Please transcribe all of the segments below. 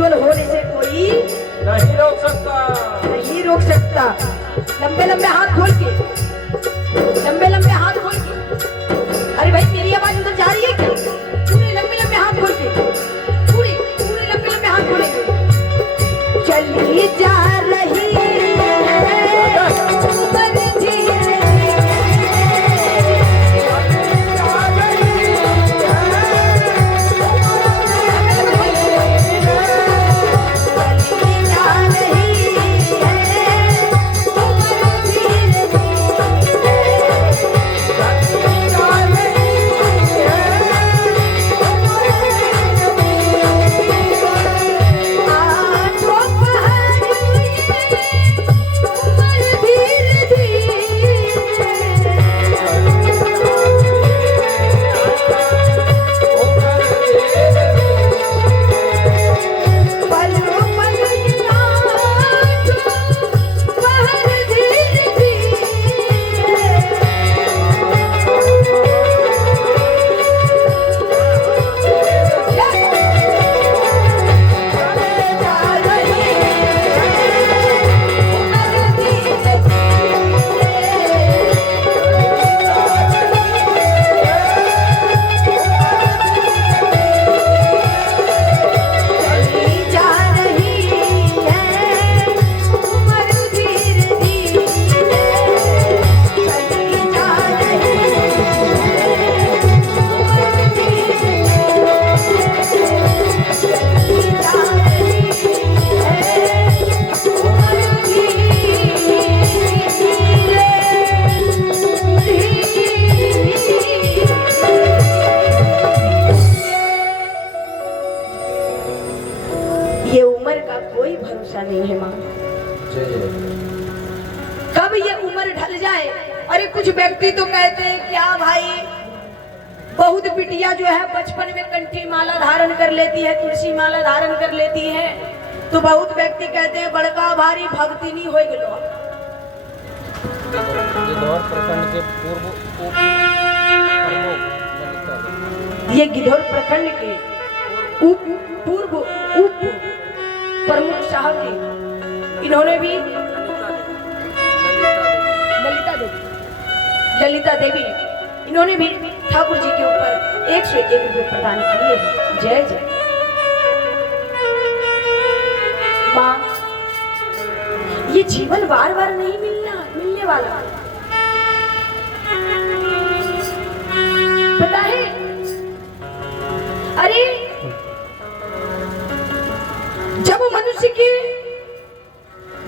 प्रज्वल होने से कोई नहीं रोक सकता, नहीं रोक सकता। लंबे लंबे हाथ खोल के, लंबे लंबे हाथ खोल के। अरे भाई मेरी आवाज उधर जा रही है क्या? पूरे लंबे लंबे हाथ खोल के, पूरे पूरे लंबे लंबे हाथ खोलेंगे। चली जा रही नहीं है माँ, कब ये उम्र ढल जाए। अरे कुछ व्यक्ति तो कहते हैं क्या भाई, बहुत बिटिया जो है बचपन में कंठी माला धारण कर लेती है, तुलसी माला धारण कर लेती है, तो बहुत व्यक्ति कहते हैं बड़का भारी भक्ति नहीं हो गलो। ये गिद्धौर प्रखंड के पूर्व उप प्रमुख साहब जी, इन्होंने भी ललिता देवी इन्होंने भी ठाकुर जी के ऊपर 101 रुपये प्रदान किए। जय जय माँ। ये जीवन बार बार नहीं मिलने वाला, पता है। अरे जब मनुष्य के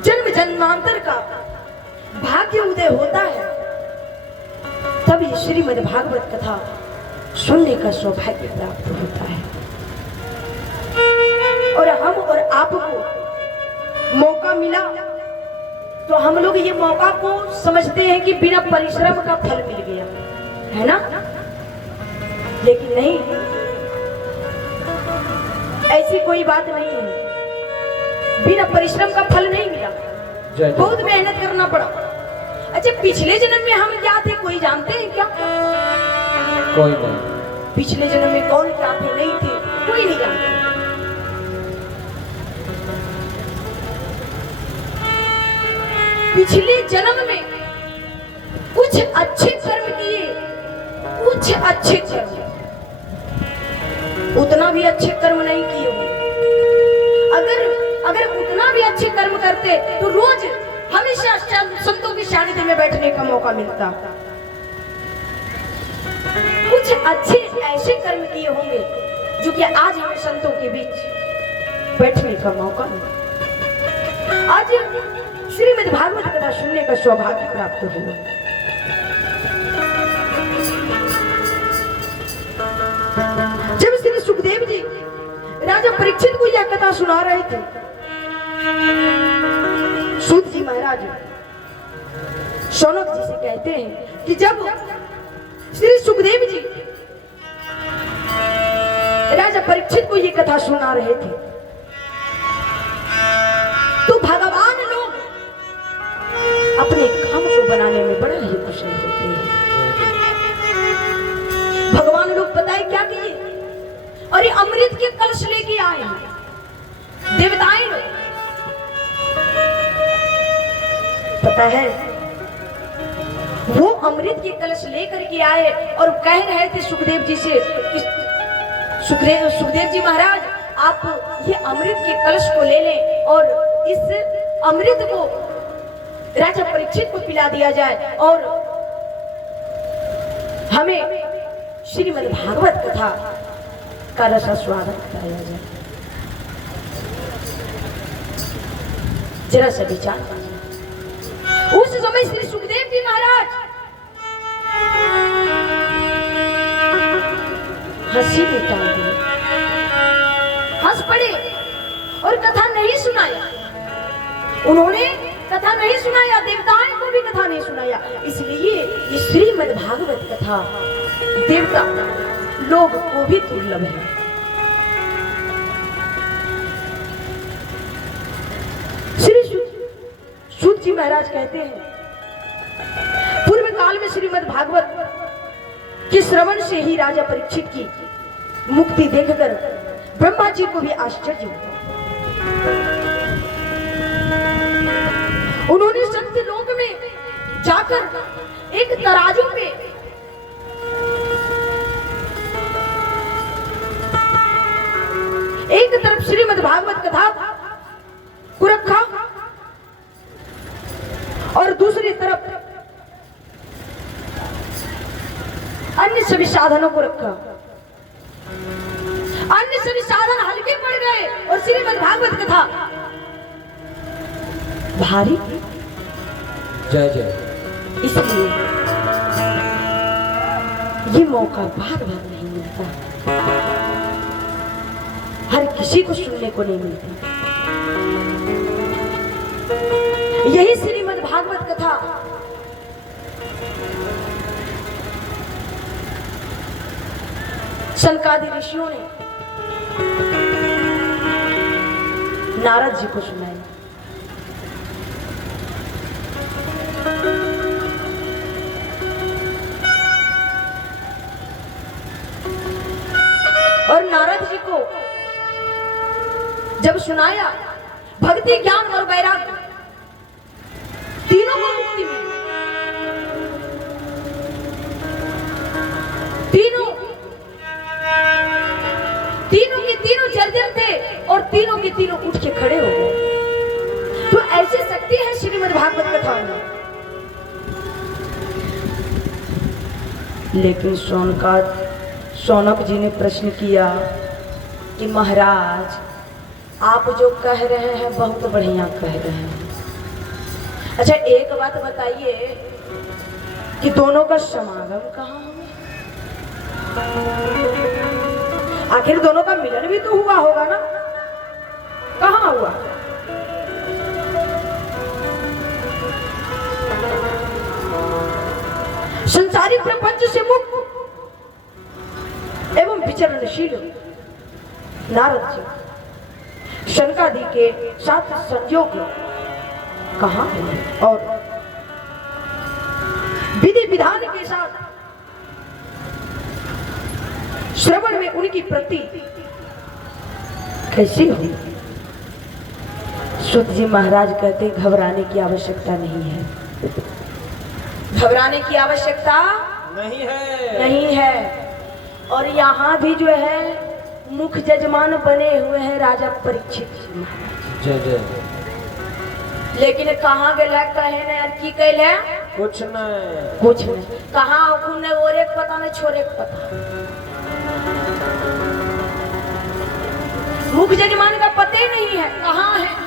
जन्म जन्मांतर का भाग्य उदय होता है, तब ये श्रीमद् भागवत कथा सुनने का सौभाग्य प्राप्त होता है। और हम और आपको मौका मिला तो हम लोग ये मौका को समझते हैं कि बिना परिश्रम का फल मिल गया है ना, लेकिन नहीं, ऐसी कोई बात नहीं है। बिना परिश्रम का फल नहीं मिला, बहुत मेहनत करना पड़ा। अच्छा, पिछले जन्म में हम क्या थे कोई जानते हैं क्या? कोई नहीं। पिछले जन्म में कौन क्या थे नहीं थे कोई नहीं जानता। पिछले जन्म में कुछ अच्छे कर्म किए, कुछ अच्छे कर्म, उतना भी अच्छे कर्म नहीं किए होंगे। अगर उतना भी अच्छे कर्म करते तो रोज हमेशा संतों की सानिध्य में बैठने का मौका मिलता। कुछ अच्छे ऐसे कर्म किए होंगे जो कि आज हमें संतों के बीच बैठने का मौका मिला। आज श्रीमद् भागवत कथा सुनने का सौभाग्य प्राप्त हुआ। जब श्री सुखदेव जी राजा परीक्षित को यह कथा सुना रहे थे, सूत जी महाराज शौनक जी से कहते हैं कि जब श्री सुखदेव जी राजा परीक्षित को ये कथा सुना रहे थे तो भगवान लोग अपने काम को बनाने में बड़ा ही कुशल होते हैं। भगवान लोग बताए क्या किए, अरे अमृत के कलश लेके आए हैं, पता है, वो अमृत के कलश लेकर के आए और कह रहे थे सुखदेव जी से कि सुखदेव जी महाराज, आप ये अमृत के कलश को ले लें और इस अमृत को राजा परीक्षित को पिला दिया जाए और हमें श्रीमद् भागवत कथा का रसास्वादन कराया जाए। जरा सा विचार कीजिए। उस समय श्री सुखदेव जी महाराज हंसी में टाल दिए, हंस पड़े और कथा नहीं सुनाया। उन्होंने कथा नहीं सुनाया, देवताओं को भी कथा नहीं सुनाया। इसलिए ये श्रीमद् भागवत कथा देवता लोग को भी दुर्लभ है। श्री सूत जी महाराज कहते हैं, पूर्व काल में श्रीमद् भागवत के श्रवण से ही राजा परीक्षित की मुक्ति देखकर ब्रह्मा जी को भी आश्चर्य हुआ। उन्होंने सत्य लोक में जाकर एक तराजू पे एक तरफ श्रीमद् भागवत कथा को रखा और दूसरी तरफ अन्य सभी साधनों को रखा। अन्य सभी साधन हल्के पड़ गए और श्रीमद् भागवत कथा भारी। जय जय। इसलिए ये मौका बार बार नहीं मिलता, हर किसी को सुनने को नहीं मिलता। यही श्रीमद् भागवत कथा शनकादि ऋषियों ने नारद जी को सुनाई। और नारद जी को जब सुनाया, भक्ति ज्ञान और वैराग्य तीनों को मुक्ति मिली। तीनों के तीनों जर्जर थे और तीनों के तीनों उठ के खड़े हो गए। तो ऐसी शक्ति है श्रीमद् भागवत कथा में। लेकिन शौनक जी ने प्रश्न किया कि महाराज, आप जो कह रहे हैं बहुत बढ़िया कह रहे हैं। अच्छा एक बात बताइए कि दोनों का समागम कहाँ हुआ? आखिर दोनों का मिलन भी तो हुआ होगा ना, कहाँ हुआ? संसारिक प्रपंच से मुक्त एवं विचरणशील नारद जी शनकादि के साथ संयोग कहाँ और विधि विधान के साथ श्रवण में उनकी प्रति कैसी हुई? सूत जी महाराज कहते घबराने की आवश्यकता नहीं है। घबराने की आवश्यकता नहीं है। और यहाँ भी जो है मुख्य जजमान बने हुए हैं राजा परीक्षित जी। जय जय। लेकिन कहाँ गया कहे न यार की कहले कुछ नहीं कहाँ ने और एक पता न छोड़ एक पता। मुख्य जजमान का पता ही नहीं है कहाँ है।